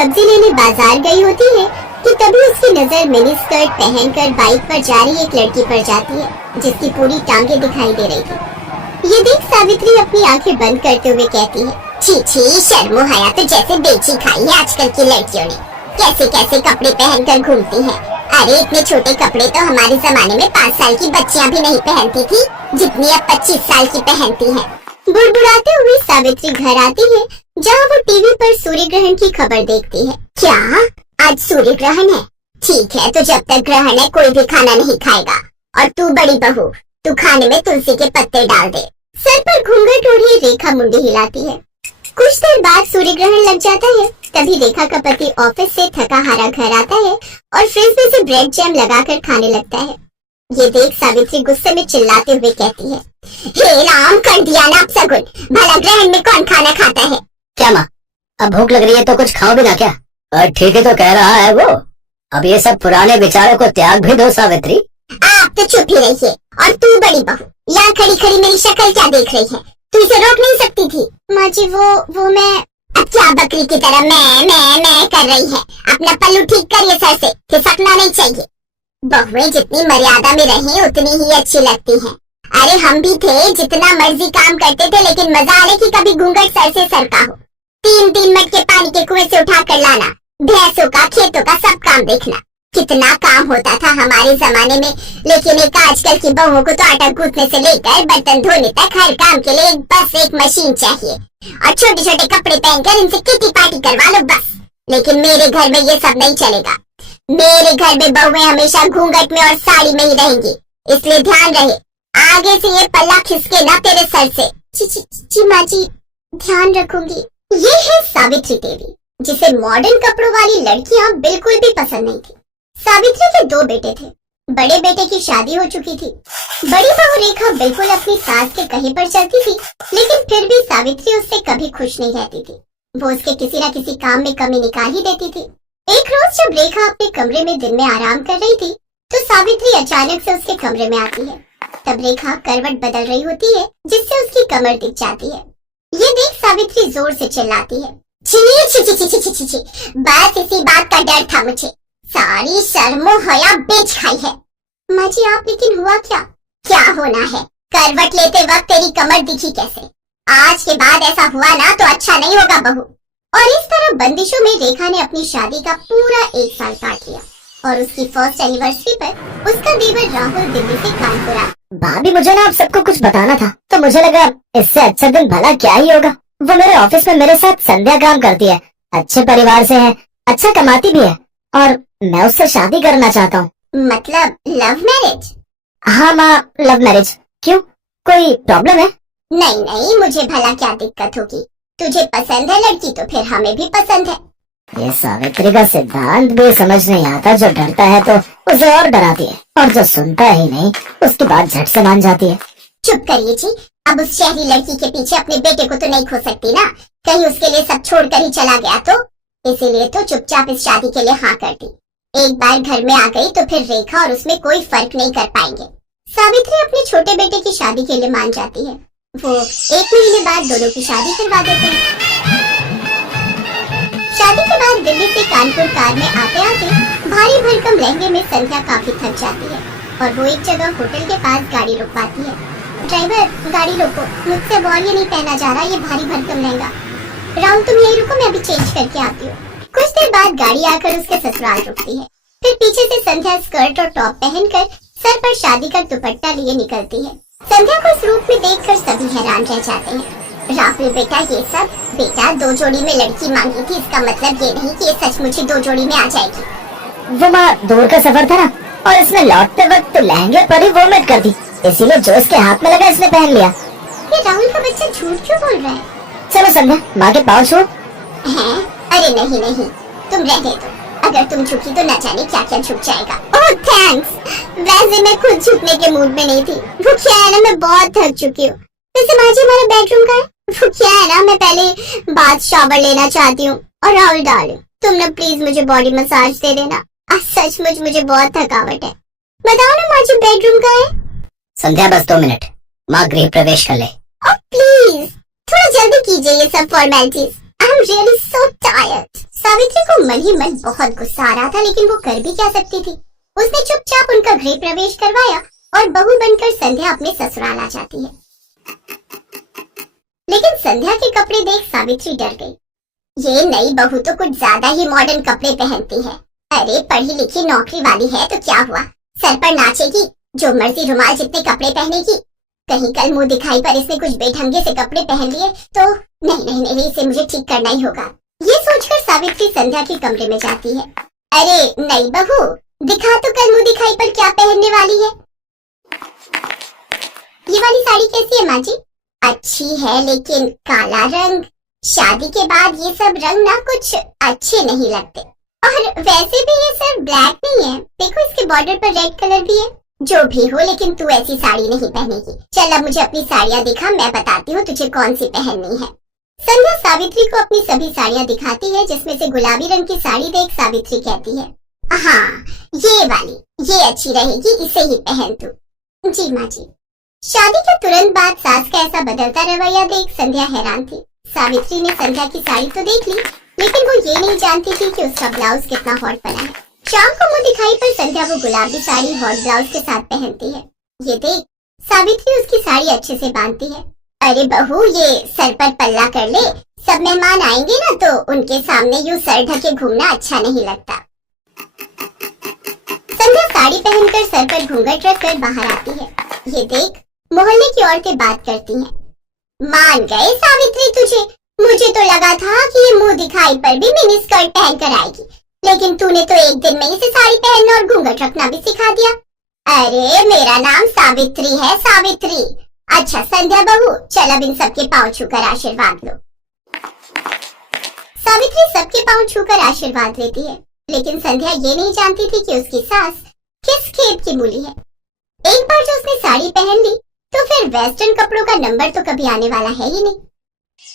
सब्जी लेने बाजार गई होती है कि तभी उसकी नजर मिनी स्कर्ट पहनकर बाइक पर जा रही एक लड़की पर जाती है जिसकी पूरी टांगे दिखाई दे रही थी। ये देख सावित्री अपनी आंखें बंद करते हुए कहती है, छी छी, शर्मो हया तो जैसे बेची खाई है आजकल की लड़कियों ने। कैसे कैसे कपड़े पहनकर घूमती हैं। अरे इतने छोटे कपड़े तो हमारे जमाने में 5 साल की बच्चियां भी नहीं पहनती थी, जितनी अब 25 साल की पहनती हैं। बुड़बुड़ाते हुए सावित्री घर आती है जहाँ वो टीवी पर सूर्य ग्रहण की खबर देखती है। क्या आज सूर्य ग्रहण है? ठीक है, तो जब तक ग्रहण है कोई भी खाना नहीं खाएगा। और तू बड़ी बहू, तू खाने में तुलसी के पत्ते डाल दे। सर पर घूंघट ओढ़े रेखा मुंडी हिलाती है। कुछ देर बाद सूर्य ग्रहण लग जाता है। तभी रेखा का पति ऑफिस से थका हारा घर आता है और फ्रिज में से ब्रेड जैम लगाकर खाने लगता है। ये देख सावित्री गुस्से में चिल्लाते हुए कहती है, हे राम, कर दिया ना अपशगुन, भला ग्रहण में कौन खाना खाता है? क्या माँ, अब भूख लग रही है तो कुछ खाओ भी ना क्या? और ठीक है तो कह रहा है वो। अब ये सब पुराने विचारों को त्याग भी दो सावित्री। आप तो चुप ही रहिए। और तू बड़ी बहू, यहाँ खड़ी खड़ी मेरी शक्ल क्या देख रही है? तू इसे रोक नहीं सकती थी। माँ जी वो मैं। अब क्या बकरी की तरह मैं कर रही है? अपना पल्लू ठीक करिए सर से, खिसकना नहीं चाहिए। बहुएं जितनी मर्यादा में रहें उतनी ही अच्छी लगती हैं। अरे हम भी थे, जितना मर्जी काम करते थे, लेकिन मजा आने की कभी घूंघट सर से सरका हो। 3-3 मटके पानी के कुएं से उठा कर लाना, भैंसों का खेतों का सब काम देखना, कितना काम होता था हमारे जमाने में। लेकिन एक आजकल की बहुओं को तो आटा गूंथने से लेकर बर्तन धोने तक हर काम के लिए बस एक मशीन चाहिए और छोटे छोटे कपड़े पहनकर इनसे किटी पार्टी करवा लो बस। लेकिन मेरे घर में ये सब नहीं चलेगा। मेरे घर में बहुएं हमेशा घूंघट में और साड़ी में ही रहेंगी, इसलिए ध्यान रहे आगे से ये पल्ला खिसके ना तेरे सर से। जी माँ जी, ध्यान रखूंगी। ये है सावित्री देवी, जिसे मॉडर्न कपड़ों वाली लड़कियां बिल्कुल भी पसंद नहीं थी। सावित्री के 2 बेटे थे। बड़े बेटे की शादी हो चुकी थी। बड़ी बहू रेखा बिल्कुल अपनी सास के कहे पर चलती थी, लेकिन फिर भी सावित्री उससे कभी खुश नहीं रहती थी। वो उसके किसी न किसी काम में कमी निकाल ही देती थी। एक रोज जब रेखा अपने कमरे में दिन में आराम कर रही थी तो सावित्री अचानक से उसके कमरे में आती है। तब रेखा करवट बदल रही होती है, जिससे उसकी कमर दिख जाती है। ये देख सावित्री जोर से चिल्लाती है, छी छी छी छी छी छी छी, बस इसी बात का डर था मुझे। सारी शर्मो हया बेच खाई है। माँ जी आप, लेकिन हुआ क्या? क्या होना है? करवट लेते वक्त तेरी कमर दिखी कैसे? आज के बाद ऐसा हुआ ना तो अच्छा नहीं होगा बहू। और इस तरह बंदिशों में रेखा ने अपनी शादी का पूरा 1 साल काट लिया और उसकी फर्स्ट एनिवर्सरी पर उसका देवर राहुल दिल्ली से कानपुर आया। भाभी, मुझे ना आप सबको कुछ बताना था, तो मुझे लगा इससे अच्छा दिन भला क्या ही होगा। वो मेरे ऑफिस में मेरे साथ संध्या काम करती है, अच्छे परिवार से है, अच्छा कमाती भी है और मैं उससे शादी करना चाहता हूँ। मतलब लव मैरिज? हाँ माँ, लव मैरिज। क्यों, कोई प्रॉब्लम है? नहीं नहीं, मुझे भला क्या दिक्कत होगी? तुझे पसंद है लड़की तो फिर हमें भी पसंद है। ये सावित्री का सिद्धांत भी समझ नहीं आता। जो डरता है तो उसे और डराती है, और जो सुनता ही नहीं उसकी बात झट से मान जाती है। चुप करिए जी। अब उस शहरी लड़की के पीछे अपने बेटे को तो नहीं खो सकती ना, कहीं उसके लिए सब छोड़कर ही चला गया तो। इसीलिए तो चुपचाप इस शादी के लिए हाँ कर दी। एक बार घर में आ गई तो फिर रेखा और उसमें कोई फर्क नहीं कर पाएंगे। सावित्री अपने छोटे बेटे की शादी के लिए मान जाती है। वो 1 महीने बाद दोनों की शादी करवा देते हैं। शादी के बाद दिल्ली से कानपुर कार में आते आते भारी भरकम लहंगे में संध्या काफी थक जाती है और वो एक जगह होटल के पास गाड़ी रुकवाती है। ड्राइवर, गाड़ी रोको, मुझसे वॉल ये नहीं पहना जा रहा, ये भारी भरकम लहंगा। राहुल तुम यही रुको, मैं अभी चेंज करके आती हूँ। कुछ देर बाद गाड़ी आकर उसके ससुराल रुकती है। फिर पीछे से संध्या स्कर्ट और टॉप पहनकर सर पर शादी का दुपट्टा लिए निकलती है। संध्या को इस रूप में देखकर सभी हैरान रह जाते हैं। राहुल बेटा, ये सब बेटा 2 जोड़ी में लड़की मांगी थी, इसका मतलब ये नहीं कि ये सचमुच ही 2 जोड़ी में आ जाएगी। वो माँ, दूर का सफर था ना, और इसने लौटते वक्त लहंगे पर ही वोमिट कर दी, इसीलिए जो इसके हाथ में लगा इसने पहन लिया। ये राहुल का बच्चा झूठ क्यों बोल रहा है? चलो संध्या, माँ के पाँव छू। हैं? अरे नहीं नहीं, तुम रहने दो। अगर तुम झुकी तो न जाने क्या क्या झुक जाएगा। ओह थैंक्स, वैसे मैं खुद झुकने के मूड में नहीं थी। वो क्या है ना, मैं बहुत थक चुकी हूँ। वैसे माँ जी, हमारा बेडरूम का है? वो क्या है ना, मैं पहले बाथ शावर लेना चाहती हूँ। और राहुल डार्लिंग, तुम ना प्लीज मुझे बॉडी मसाज दे देना। आज सचमुच मुझे बहुत थकावट है। बताओ ना माँ जी, बेडरूम का है? संध्या, बस 2 मिनट, माँ गृह प्रवेश कर ले। ओह प्लीज, थोड़ा जल्दी कीजिए ये सब formalities. I am really so tired. Savitri को मन ही मन बहुत गुस्सा आ रहा था, लेकिन वो कर भी क्या सकती थी। उसने चुपचाप उनका गृह प्रवेश करवाया और बहू बनकर संध्या अपने ससुराल आ जाती है। लेकिन संध्या के कपड़े देख सावित्री डर गई। ये नई बहू तो कुछ ज्यादा ही मॉडर्न कपड़े पहनती है। अरे पढ़ी लिखी नौकरी वाली है तो क्या हुआ, सर पर नाचेगी, जो मर्जी रुमाल जितने कपड़े पहनेगी। कहीं कल मुंह दिखाई पर इसने कुछ बेढंगे से कपड़े पहन लिए तो नहीं नहीं नहीं, इसे मुझे ठीक करना ही होगा। ये सोचकर सावित्री संध्या के कमरे में जाती है। अरे नई बहू, दिखा तो कल मुंह दिखाई पर क्या पहनने वाली है। ये वाली साड़ी कैसी है माँ जी? अच्छी है, लेकिन काला रंग, शादी के बाद ये सब रंग ना कुछ अच्छे नहीं लगते। और वैसे भी ये सिर्फ ब्लैक नहीं है, देखो इसके बॉर्डर पर रेड कलर भी है। जो भी हो, लेकिन तू ऐसी साड़ी नहीं पहनेगी। चल अब मुझे अपनी साड़ियाँ दिखा, मैं बताती हूँ तुझे कौन सी पहननी है। संध्या सावित्री को अपनी सभी साड़ियाँ दिखाती है, जिसमें से गुलाबी रंग की साड़ी देख सावित्री कहती है, हाँ ये वाली, ये अच्छी रहेगी, इसे ही पहन तू। जी माँ जी। शादी के तुरंत बाद सास का ऐसा बदलता रवैया देख संध्या हैरान थी। सावित्री ने संध्या की साड़ी तो देख ली, लेकिन वो ये नहीं जानती थी कि उसका ब्लाउज कितना हॉट बना है। शाम को मुंह दिखाई पर संध्या वो गुलाबी साड़ी हॉट ब्लाउज के साथ पहनती है। ये देख सावित्री उसकी साड़ी अच्छे से बांधती है। अरे बहू, ये सर पर पल्ला कर ले, सब मेहमान आएंगे ना तो उनके सामने यूं सर ढके घूमना अच्छा नहीं लगता। संध्या साड़ी पहनकर सर पर घूंघट रखकर बाहर आती है। ये देख मोहल्ले की औरतें बात करती हैं। मान गए सावित्री तुझे, मुझे तो लगा था कि ये मुंह दिखाई पर भी मिनी स्कर्ट पहन कर आएगी, लेकिन तूने तो एक दिन में इसे साड़ी पहनना और घूंघट रखना भी सिखा दिया। अरे मेरा नाम सावित्री है, सावित्री। अच्छा संध्या बहू, चल अब इन सबके पांव छूकर आशीर्वाद लो। सावित्री सबके पांव छूकर आशीर्वाद लेती है, लेकिन संध्या ये नहीं जानती थी कि उसकी सास किस खेत की मूली है। एक बार जो उसने साड़ी पहन ली तो फिर वेस्टर्न कपड़ों का नंबर तो कभी आने वाला है ही नहीं।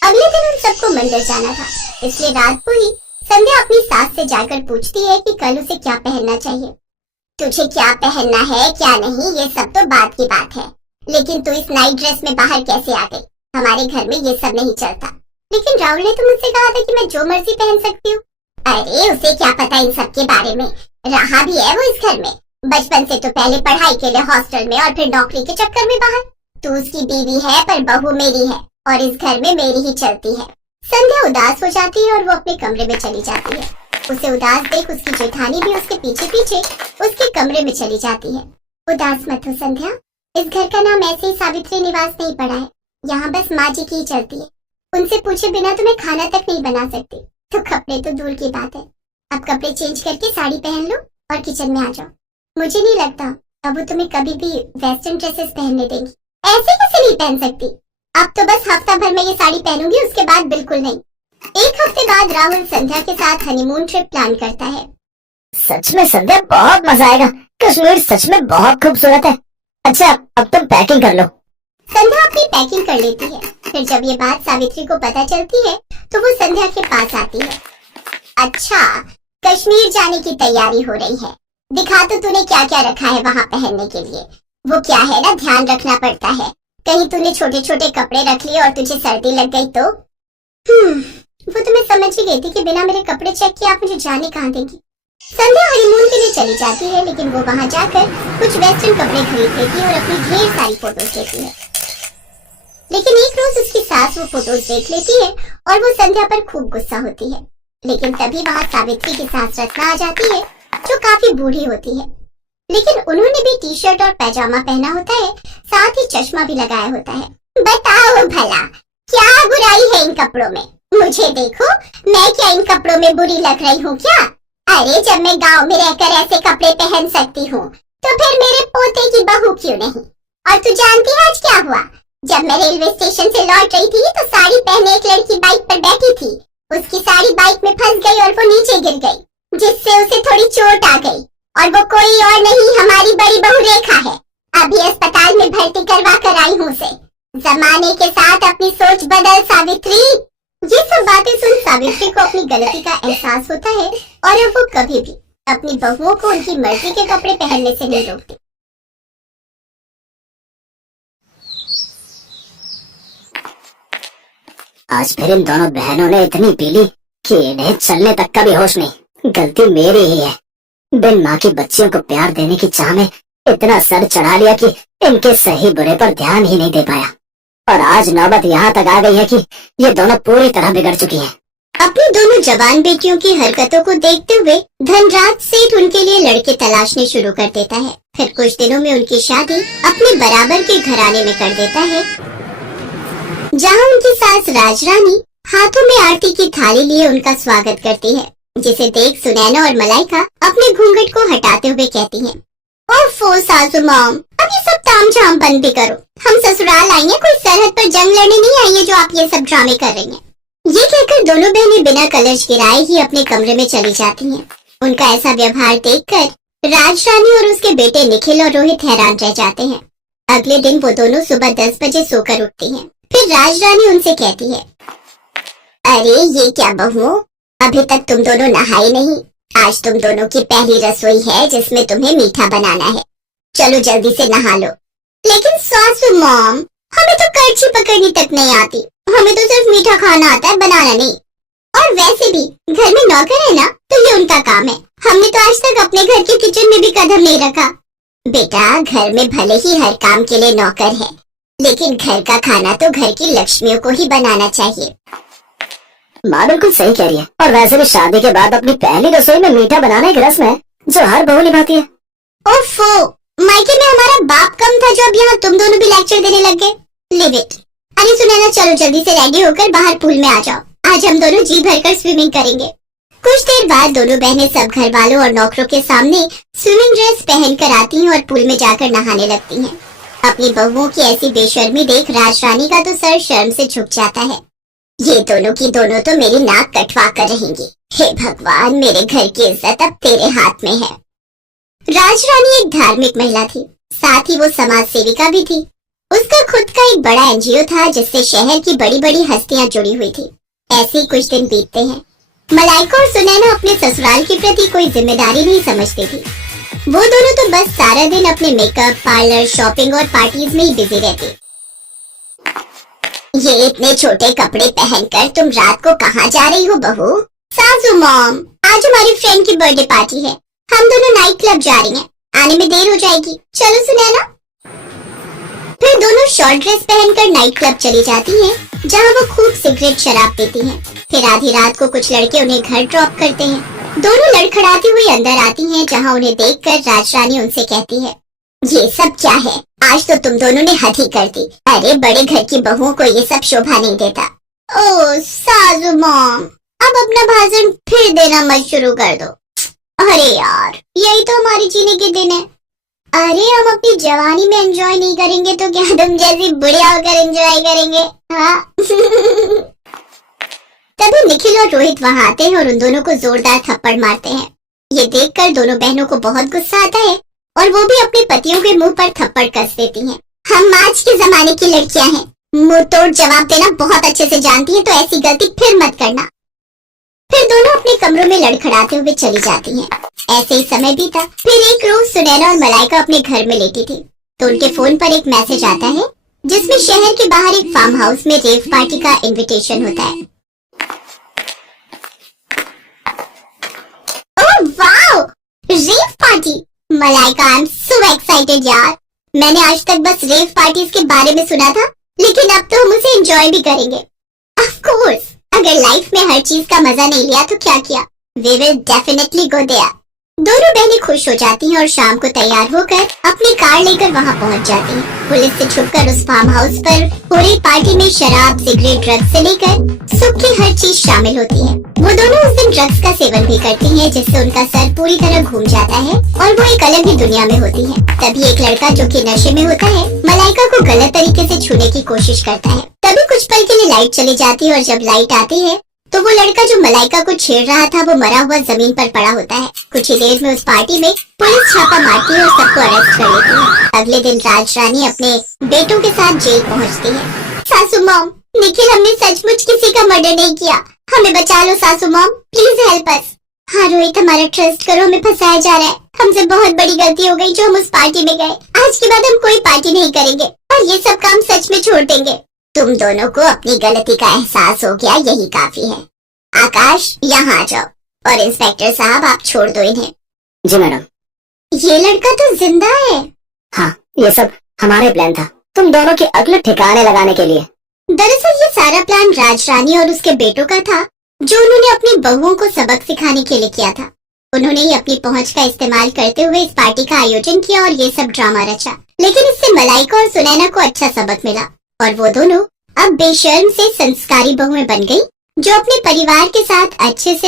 अगले दिन उन सबको मंदिर जाना था, इसलिए रात को ही संध्या अपनी सास से जाकर पूछती है कि कल उसे क्या पहनना चाहिए। तुझे क्या पहनना है क्या नहीं ये सब तो बात की बात है, लेकिन तू इस नाइट ड्रेस में बाहर कैसे आ गई? हमारे घर में ये सब नहीं चलता। लेकिन राहुल ने तो मुझसे कहा था कि मैं जो मर्जी पहन सकती हूँ। अरे उसे क्या पता इन सब के बारे में, रहा भी है वो इस घर में, बचपन से तो पहले पढ़ाई के लिए हॉस्टल में और फिर नौकरी के चक्कर में बाहर। तू उसकी बीवी है पर बहू मेरी है और इस घर में मेरी ही चलती है। संध्या उदास हो जाती है और वो अपने कमरे में चली जाती है। उसे उदास देख उसकी जेठानी भी उसके पीछे पीछे उसके कमरे में चली जाती है। उदास मत हो संध्या, इस घर का नाम ऐसे ही सावित्री निवास नहीं पड़ा है, यहाँ बस माँ जी की ही चलती है। उनसे पूछे बिना तुम्हें खाना तक नहीं बना सकती, तो कपड़े तो दूर की बात है। अब कपड़े चेंज करके साड़ी पहन लो और किचन में आ जाओ। मुझे नहीं लगता अब वो तुम्हें कभी भी वेस्टर्न ड्रेसेस पहनने देंगी। ऐसे कैसे नहीं पहन सकती? अब तो बस हफ्ता भर में ये साड़ी पहनूंगी, उसके बाद बिल्कुल नहीं। एक हफ्ते बाद राहुल संध्या के साथ हनीमून ट्रिप प्लान करता है। सच में संध्या बहुत मजा आएगा, कश्मीर सच में बहुत खूबसूरत है। अच्छा अब तुम पैकिंग कर लो। संध्या अपनी पैकिंग कर लेती है। फिर जब ये बात सावित्री को पता चलती है तो वो संध्या के पास आती है। अच्छा कश्मीर जाने की तैयारी हो रही है, दिखा तो तूने क्या क्या रखा है वहाँ पहनने के लिए। वो क्या है ना, ध्यान रखना पड़ता है, कहीं तूने छोटे छोटे कपड़े रख लिए और तुझे सर्दी लग गई तो। वो तो मैं समझ ही गई थी कि बिना मेरे कपड़े चेक किए आप मुझे जाने कहाँ देंगी। संध्या हनीमून के लिए चली जाती है, लेकिन वो वहाँ जाकर कुछ वेस्टर्न कपड़े खरीद लेती है और अपनी ढेर सारी फोटोज लेती है। लेकिन एक रोज उसकी सास वो फोटोज देख लेती है और वो संध्या पर खूब गुस्सा होती है। लेकिन तभी वहाँ सावित्री की सास रत्ना आ जाती है, जो काफी बूढ़ी होती है, लेकिन उन्होंने भी टी शर्ट और पैजामा पहना होता है, साथ ही चश्मा भी लगाया होता है। बताओ भला क्या बुराई है इन कपड़ों में? मुझे देखो, मैं क्या इन कपड़ों में बुरी लग रही हूँ क्या? अरे जब मैं गांव में रहकर ऐसे कपड़े पहन सकती हूँ तो फिर मेरे पोते की बहू क्यों नहीं? और तू जानती है आज क्या हुआ? जब मैं रेलवे स्टेशन से लौट रही थी तो साड़ी पहने एक लड़की बाइक पर बैठी थी, उसकी साड़ी बाइक में फंस गई और वो नीचे गिर गई, जिससे उसे थोड़ी चोट आ गई। और वो कोई और नहीं, हमारी बड़ी बहू रेखा है। अभी अस्पताल में भर्ती करवा कर आई हूँ उसे। जमाने के साथ अपनी सोच बदल सावित्री। ये सब बातें सुन सावित्री को अपनी गलती का एहसास होता है और अब वो कभी भी अपनी बहुओं को उनकी मर्जी के कपड़े पहनने से नहीं रोकती। आज फिर इन दोनों बहनों ने इतनी पी ली कि इन्हें चलने तक का भी होश नहीं। गलती मेरी ही है। बिन माँ की बच्चियों को प्यार देने की चाह में इतना सर चढ़ा लिया कि इनके सही बुरे पर ध्यान ही नहीं दे पाया। और आज नौबत यहाँ तक आ गई है कि ये दोनों पूरी तरह बिगड़ चुकी हैं। अपनी दोनों जवान बेटियों की हरकतों को देखते हुए धनराज सेठ उनके लिए लड़के तलाशने शुरू कर देता है। फिर कुछ दिनों में उनकी शादी अपने बराबर के घराने में कर देता है, जहाँ उनकी सास राजरानी हाथों में आरती की थाली लिए उनका स्वागत करती है, जिसे देख सुनैना और मलाइका अपने घूंघट को हटाते हुए कहती हैं, ओफो सासू मॉम, अब ये सब तामझाम बंद भी करो। हम ससुराल आई हैं, कोई सरहद पर जंग लड़ने नहीं आई है जो आप ये सब ड्रामे कर रही हैं। ये कहकर दोनों बहनें बिना कलश गिराए ही अपने कमरे में चली जाती हैं। उनका ऐसा व्यवहार देखकर राजरानी और उसके बेटे निखिल और रोहित हैरान रह जाते हैं। अगले दिन वो दोनों सुबह 10 बजे सोकर उठती हैं। फिर राजरानी उनसे कहती है, अरे ये क्या बहू, अभी तक तुम दोनों नहाए नहीं। आज तुम दोनों की पहली रसोई है जिसमें तुम्हें मीठा बनाना है। चलो जल्दी से नहा लो। लेकिन सासू मॉम, हमें तो कड़छी पकड़नी तक नहीं आती। हमें तो सिर्फ मीठा खाना आता है, बनाना नहीं। और वैसे भी घर में नौकर है ना, तो ये उनका काम है। हमने तो आज तक अपने घर के किचन में भी कदम नहीं रखा। बेटा, घर में भले ही हर काम के लिए नौकर है, लेकिन घर का खाना तो घर की लक्ष्मियों को ही बनाना चाहिए। माँ बिल्कुल सही कह रही है। और वैसे भी शादी के बाद अपनी पहली रसोई में मीठा बनाना एक रस्म है जो हर बहू निभाती है। ओफो, मायके में हमारा बाप कम था जो अब यहाँ तुम दोनों भी लेक्चर देने लग गए। Live it. अरे सुनैना, चलो जल्दी से रेडी होकर बाहर पूल में आ जाओ। आज हम दोनों जी भरकर स्विमिंग करेंगे। कुछ देर बाद दोनों बहनें सब घर वालों और नौकरों के सामने स्विमिंग ड्रेस पहनकर आती हैं और पूल में जाकर नहाने लगती हैं। अपनी बहुओं की ऐसी बेशर्मी देख राजरानी का तो सर शर्म से झुक जाता है। ये दोनों की दोनों तो मेरी नाक कटवा कर रहेंगी। हे भगवान, मेरे घर की इज्जत अब तेरे हाथ में है। राजरानी एक धार्मिक महिला थी, साथ ही वो समाज सेविका भी थी। उसका खुद का एक बड़ा एनजीओ था जिससे शहर की बड़ी बड़ी हस्तियां जुड़ी हुई थी। ऐसे ही कुछ दिन बीतते हैं। मलाइका और सुनैना अपने ससुराल के प्रति कोई जिम्मेदारी नहीं समझती थी। वो दोनों तो बस सारा दिन अपने मेकअप, पार्लर, शॉपिंग और पार्टीज में ही बिजी रहती। ये इतने छोटे कपड़े पहनकर तुम रात को कहाँ जा रही हो बहू? सासू मॉम, आज हमारी फ्रेंड की बर्थडे पार्टी है। हम दोनों नाइट क्लब जा रही हैं। आने में देर हो जाएगी। चलो सुनैना। फिर दोनों शॉर्ट ड्रेस पहनकर नाइट क्लब चली जाती हैं, जहां वो खूब सिगरेट शराब पीती हैं। फिर आधी रात को कुछ लड़के उन्हें घर ड्रॉप करते हैं। दोनों लड़खड़ाती हुई अंदर आती हैं, जहां उन्हें देखकर राजरानी उनसे कहती है, ये सब क्या है? आज तो तुम दोनों ने हद ही कर दी। अरे बड़े घर की बहुओं को ये सब शोभा नहीं देता। ओह सासू मॉम, अब अपना भाषण फिर देना मत शुरू कर दो। अरे यार, यही तो हमारे जीने के दिन है। अरे हम अपनी जवानी में एंजॉय नहीं करेंगे तो क्या तुम जैसी बुढ़िया होकर एंजॉय करेंगे? हाँ। तभी निखिल और रोहित वहाँ आते हैं और उन दोनों को जोरदार थप्पड़ मारते हैं। ये देखकर दोनों बहनों को बहुत गुस्सा आता है और वो भी अपने पतियों के मुंह पर थप्पड़ कस देती हैं। हम आज के जमाने की लड़कियां हैं, मुंह तोड़ जवाब देना बहुत अच्छे से जानती हैं, तो ऐसी गलती फिर मत करना। फिर दोनों अपने कमरों में लड़खड़ाते हुए चली जाती हैं। ऐसे ही समय बीता। फिर एक रोज सुनैना और मलाइका अपने घर में लेटी थी, तो उनके फोन पर एक मैसेज आता है जिसमें शहर के बाहर एक फार्म हाउस में रेव पार्टी का इनविटेशन होता है। Oh wow, rave party! Malaika, I am so excited यार। मैंने आज तक बस रेव पार्टीज के बारे में सुना था, लेकिन अब तो हम उसे एंजॉय भी करेंगे। ऑफ कोर्स, अगर लाइफ में हर चीज का मजा नहीं लिया तो क्या किया? We will definitely go there. दोनों बहनें खुश हो जाती हैं और शाम को तैयार होकर अपनी कार लेकर वहाँ पहुँच जाती हैं। पुलिस से छुपकर उस फार्म हाउस पर हो रही पार्टी में शराब, सिगरेट, ड्रग्स से लेकर सुख की हर चीज शामिल होती है। वो दोनों उस दिन ड्रग्स का सेवन भी करती हैं, जिससे उनका सर पूरी तरह घूम जाता है और वो एक अलग ही दुनिया में होती है। तभी एक लड़का जो कि नशे में होता है, मलाइका को गलत तरीके से छूने की कोशिश करता है। तभी कुछ पल के लिए लाइट चली जाती है और जब लाइट आती है तो वो लड़का जो मलाइका को छेड़ रहा था वो मरा हुआ जमीन पर पड़ा होता है। कुछ ही देर में उस पार्टी में पुलिस छापा मारती है और सबको अरेस्ट कर लेती है। अगले दिन राजरानी अपने बेटों के साथ जेल पहुंचती है। सासू मॉम, निखिल, हमने सचमुच किसी का मर्डर नहीं किया। हमें बचा लो सासू मॉम, प्लीज हेल्प अस। हाँ रोहित, हमारा ट्रस्ट करो, हमें फंसाया जा रहा है। हमसे बहुत बड़ी गलती हो गई जो हम उस पार्टी में गए। आज के बाद हम कोई पार्टी नहीं करेंगे और ये सब काम सच में छोड़ देंगे। तुम दोनों को अपनी गलती का एहसास हो गया, यही काफी है। आकाश, यहाँ आ जाओ। और इंस्पेक्टर साहब, आप छोड़ दो इन्हें। जी मैडम। ये लड़का तो जिंदा है। हाँ, ये सब हमारे प्लान था, तुम दोनों के अगले ठिकाने लगाने के लिए। दरअसल ये सारा प्लान राजरानी और उसके बेटों का था, जो उन्होंने अपनी बहुओं को सबक सिखाने के लिए किया था। उन्होंने ही अपनी पहुंच का इस्तेमाल करते हुए इस पार्टी का आयोजन किया और ये सब ड्रामा रचा। लेकिन इससे मलाइका और सुनैना को अच्छा सबक मिला और वो दोनों अब बेशर्म से संस्कारी बहुएं बन गई, जो अपने परिवार के साथ अच्छे से